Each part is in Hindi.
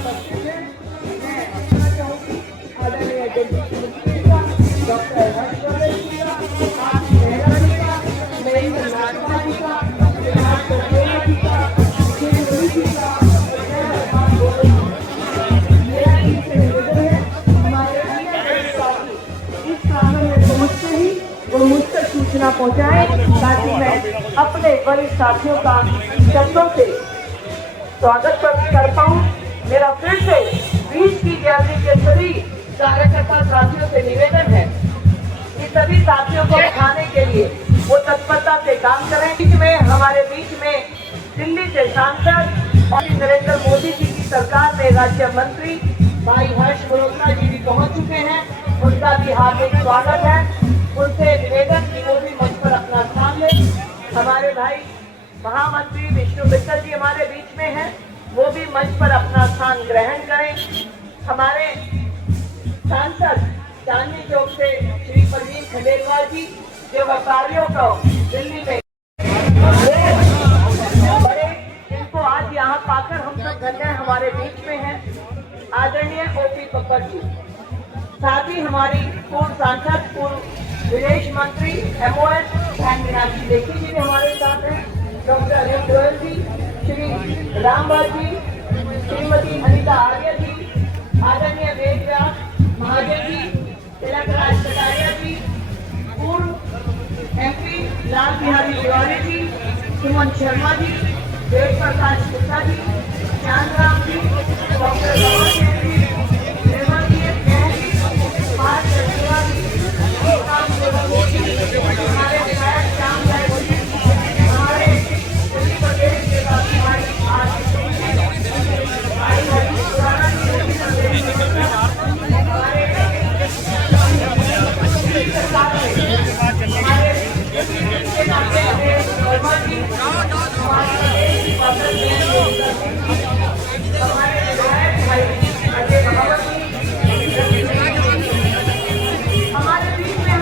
उपस्थित हैं। मैं कहना चाहूँगी आदरणीय जगदीश मुखी जी का, डॉक्टर हर्षवर्धन जी का, आर मेहरा जी का, महेंद्र नागवा जी का, सिद्धार्थ कोटेला जी का, विजय रोही जी का और मैं हरमान गोयल जी का। मेरा इनसे निवेदन है हमारे अन्य वरिष्ठ साथी इस प्रांगण में पहुँचते ही वो मुझ तक सूचना पहुँचाए ताकि मैं अपने वरिष्ठ साथियों का शब्दों से स्वागत कर पाऊँ। मेरा फिर से 20 की गैलरी के सभी कार्यकर्ता साथियों से निवेदन है कि सभी साथियों को उठाने के लिए वो तत्परता से काम करें। बीच में हमारे बीच में दिल्ली से सांसद और नरेंद्र मोदी जी की सरकार में राज्य मंत्री भाई हर्ष मल्होत्रा जी भी पहुंच चुके हैं, उनका भी हार्दिक स्वागत है। उनसे निवेदन कि वो भी मंच पर अपना स्थान लें। हमारे भाई महामंत्री विष्णु मित्तल जी हमारे बीच में हैं, वो भी मंच पर अपना स्थान ग्रहण करें। हमारे सांसद चांदनी चौक से श्री परवीन खंडेलवाल जी जो व्यापारियों को दिल्ली में बड़े, इनको आज यहाँ पाकर हम सब धन्य हमारे बीच में हैं। आदरणीय ओपी पप्पर जी, साथ ही हमारी पूर्व सांसद पूर्व विदेश मंत्री MOS मीनाक्षी लेखी जी भी हमारे साथ हैं। डॉक्टर अनिल गोयल जी, श्री रामबाग जी, श्रीमती अनिता आर्य जी, आदरणीय वेद व्यास महाजन जी, तिलक राज कटारिया जी, पूर्व MP लाल बिहारी तिवारी जी, सुमन शर्मा जी, वेद प्रकाश गुप्ता जी, चांदराम जी, डॉक्टर रमन जी, हमारे विधायक श्याम लाल जी, हमारे उत्तर प्रदेश के भाई अजय भगवत हमारे बीच में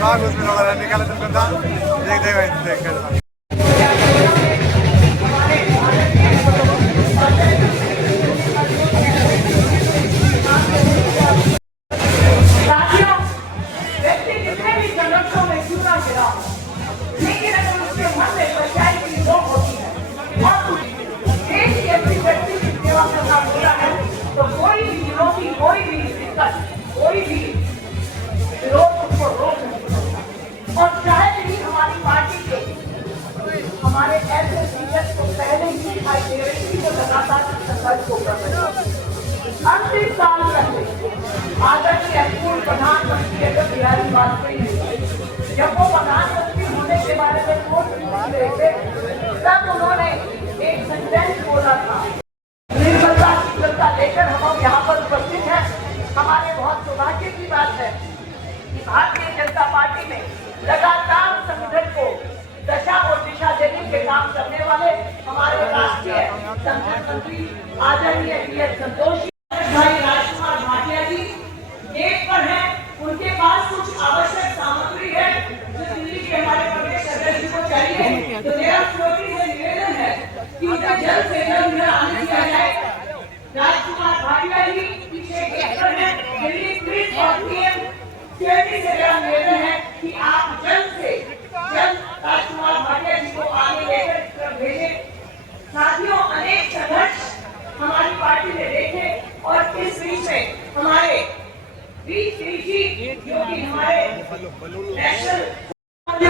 भाग उसमें निकाला तुमको देख देख कर कोई भी दिक्कत, कोई भी विरोध उसको रोक नहीं सकता। और चाहे भी हमारी पार्टी के हमारे ऐसे लीडर को पहले ही दिखाई दे रही थी जो लगातार संघर्ष को कर रहे थे। अंतिम साल पहले आदरणीय पूर्व प्रधानमंत्री अटल बिहारी वाजपेयी जब वो प्रधानमंत्री होने के बारे में सोच रहे थे तब उन्होंने एक सेंटेंस बोला था, निर्मलता शीतलता लेकर हम यहाँ पर उपस्थित हैं। हमारे बहुत सौभाग्य की बात है कि भारतीय जनता पार्टी में लगातार संगठन को दशा और दिशा देने के काम करने वाले हमारे राष्ट्रीय संगठन मंत्री आदरणीय BS संतोष भाई राजकुमार भाटिया जी गेट पर हैं। उनके पास कुछ आवश्यक सामग्री है जो दिल्ली के हमारे प्रदेश अध्यक्ष को चाहिए, तो मेरा श्रोती से निवेदन है कि उन्हें जल्द से जल्द आने दिया जाए। राजकुमार भाटिया जी पीछे गेट पर हैं। दिल्ली पुलिस और PM सेवेंटी से मेरा निवेदन है कि आप जल्द से जल्द राजकुमार भाटिया जी को आगे लेकर साथियों, अनेक संघर्ष हमारी पार्टी ने देखे और इस बीच में हमारे जी जो कि हमारे नेशनल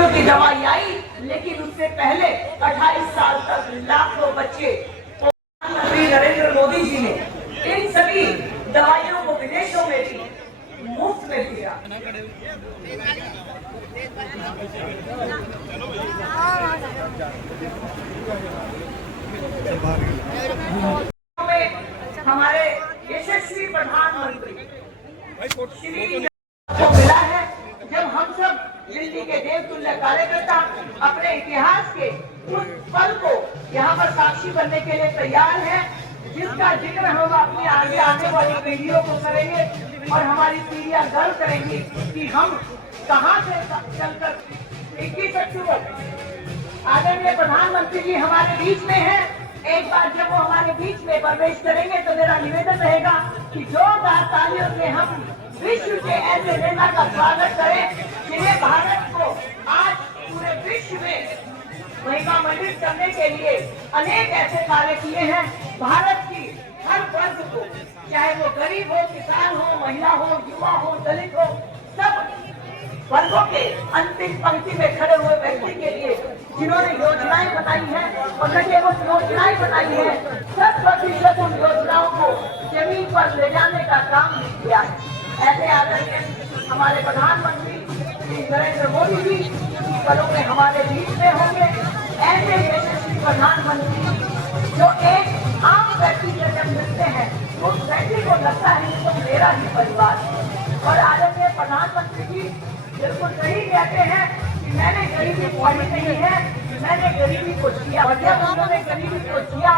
की दवाई आई, लेकिन उससे पहले 28 साल तक लाखों बच्चे प्रधानमंत्री नरेंद्र मोदी जी ने इन सभी दवाइयों को विदेशों में भी मुफ्त में दिया। हमारे यशस्वी प्रधानमंत्री श्री को मिला है, जब हम सब दिल्ली के देवतुल्य कार्यकर्ता अपने इतिहास के उस पल को यहाँ पर साक्षी बनने के लिए तैयार हैं, जिसका जिक्र हम अपनी आगे आने वाली पीढ़ियों को करेंगे और हमारी पीढ़ियां गर्व करेंगी कि हम कहां से चलकर 21 अक्टूबर आदरणीय प्रधानमंत्री जी हमारे बीच में हैं। एक बार जब वो हमारे बीच में प्रवेश करेंगे तो मेरा निवेदन रहेगा कि जोरदार तालियों से हम विश्व के ऐसे नेता का स्वागत करें जिन्हें भारत को आज पूरे विश्व में महिमा मंडित करने के लिए अनेक ऐसे कार्य किए हैं। भारत की हर वर्ग को, चाहे वो गरीब हो, किसान हो, महिला हो, युवा हो, दलित हो, सब वर्गों के अंतिम पंक्ति में खड़े हुए व्यक्ति के लिए जिन्होंने योजनाएं बनाई हैं और न केवल योजनाएं बनाई हैं, 100% उन योजनाओं को जमीन पर ले जाने का काम भी किया है। ऐसे आदरणीय हमारे प्रधानमंत्री श्री नरेंद्र मोदी जी की पलों में हमारे बीच में होंगे। ऐसे यशस्वी प्रधानमंत्री जो एक आम व्यक्ति से जब मिलते हैं उस व्यक्ति को लगता है कि तो मेरा ही परिवार है। और आदरणीय प्रधानमंत्री जी बिल्कुल सही कहते हैं कि मैंने गरीबी पढ़ी नहीं है, मैंने गरीबी को जिया, और जब उन्होंने गरीबी को जिया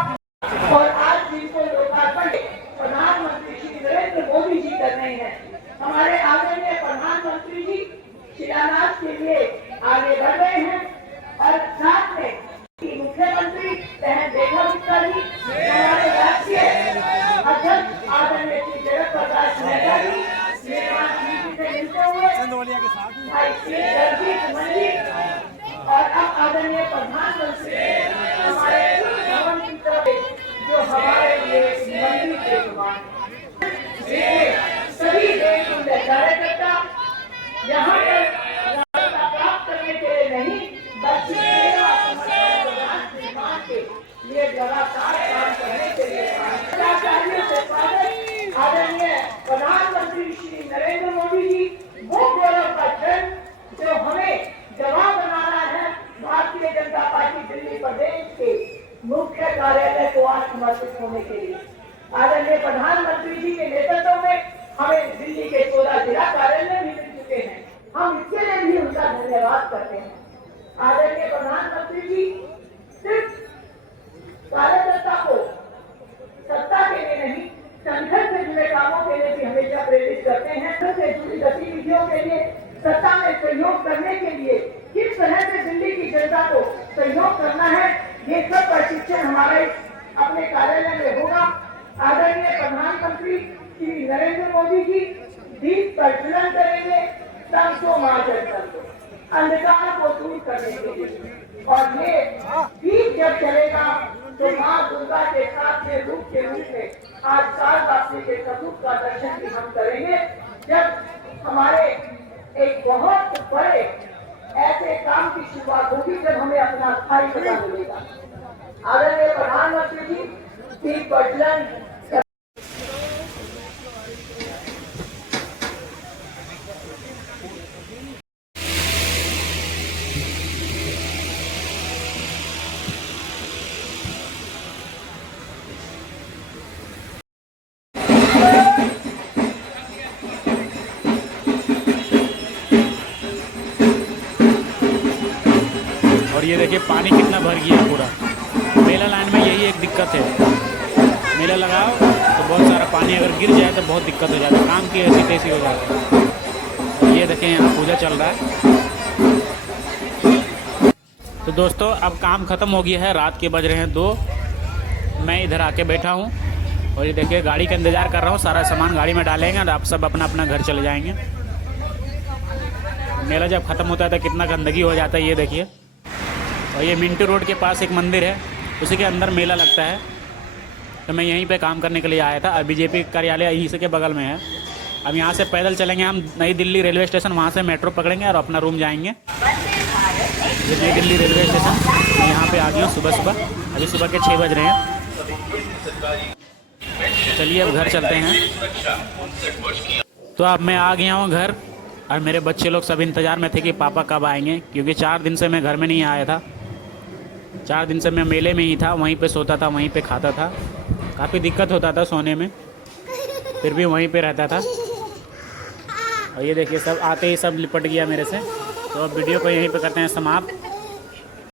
और आज जिनको लोकार्पण प्रधानमंत्री श्री नरेंद्र मोदी जी कर रहे हैं, हमारे आदरणीय प्रधानमंत्री जी शिलान्यास के लिए आगे बढ़ रहे हैं और साथ में मुख्यमंत्री बहन रेखा गुप्ता जी, हमारे राष्ट्रीय अध्यक्ष आदरणीय श्री जगत प्रकाश नड्डा जी से मिलते हुए भाई श्री जगदीप मंडी और अब आदरणीय प्रधानमंत्री हमारे भवन की तरफ जो हमारे लिए मंडी के दुकान सभी देश के कार्यकर्ता यहाँ पर प्राप्त करने के लिए नहीं बल्कि ये लगातार काम करने के लिए आदरणीय प्रधानमंत्री श्री नरेंद्र मोदी जी वो गौरव का क्षण जो हमें जवाब बनाना है भारतीय जनता पार्टी दिल्ली प्रदेश के मुख्य कार्यालय को आज समर्पित होने के लिए। आदरणीय प्रधानमंत्री जी के नेतृत्व में हमें दिल्ली के 14 जिला कार्यालय भी मिल चुके हैं, हम इसके लिए भी उनका धन्यवाद करते हैं। आदरणीय प्रधानमंत्री जी सिर्फ कार्यकर्ता को सत्ता के लिए नहीं, संघर्ष से जुड़े कामों के लिए भी हमेशा प्रेरित करते हैं। से जुड़ी गतिविधियों के लिए, सत्ता में सहयोग करने के लिए किस तरह से दिल्ली की जनता को सहयोग करना है, ये सब प्रशिक्षण हमारे अपने कार्यालय में होगा। आदरणीय प्रधानमंत्री श्री नरेंद्र मोदी जी दीप प्रज्वलन करेंगे सबको मार्गदर्शन को, अंधकार को दूर करने के लिए, और ये दीप जब चलेगा तो माँ दुर्गा के साथ में रूप के रूप में आज कालरात्रि के स्वरूप का दर्शन भी हम करेंगे, जब हमारे एक बहुत बड़े ऐसे काम की शुरुआत होगी जब हमें अपना स्थायी पता मिलेगा। आदरणीय प्रधानमंत्री जी दीप प्रज्वलन और ये देखिए पानी कितना भर गया है पूरा। मेला लाइन में यही एक दिक्कत है, मेला लगाओ तो बहुत सारा पानी अगर गिर जाए तो बहुत दिक्कत हो जाती है, काम की ऐसी तैसी हो जाती है। और ये देखिए यहाँ पूजा चल रहा है। तो दोस्तों अब काम ख़त्म हो गया है, रात के बज रहे हैं 2। मैं इधर आके बैठा हूँ और ये देखिए गाड़ी का इंतज़ार कर रहा हूँ, सारा सामान गाड़ी में डालेंगे और आप सब अपना अपना घर चले जाएंगे। मेला जब ख़त्म होता है तो कितना गंदगी हो जाता है ये देखिए। और ये मिंटू रोड के पास एक मंदिर है, उसी के अंदर मेला लगता है। तो मैं यहीं पे काम करने के लिए आया था। बीजेपी कार्यालय यहीं से के बगल में है। अब यहाँ से पैदल चलेंगे हम नई दिल्ली रेलवे स्टेशन, वहाँ से मेट्रो पकड़ेंगे और अपना रूम जाएंगे। ये नई दिल्ली रेलवे स्टेशन, मैं यहाँ पे आ गया हूँ सुबह। अभी सुबह के 6 बज रहे हैं। चलिए अब घर चलते हैं। तो अब मैं आ गया हूँ घर और मेरे बच्चे लोग सब इंतज़ार में थे कि पापा कब आएंगे, क्योंकि 4 दिन से मैं घर में नहीं आया था। 4 दिन से मैं मेले में ही था, वहीं पे सोता था, वहीं पे खाता था। काफ़ी दिक्कत होता था सोने में, फिर भी वहीं पे रहता था। और ये देखिए सब आते ही सब लिपट गया मेरे से। तो अब वीडियो को यहीं पे करते हैं समाप्त।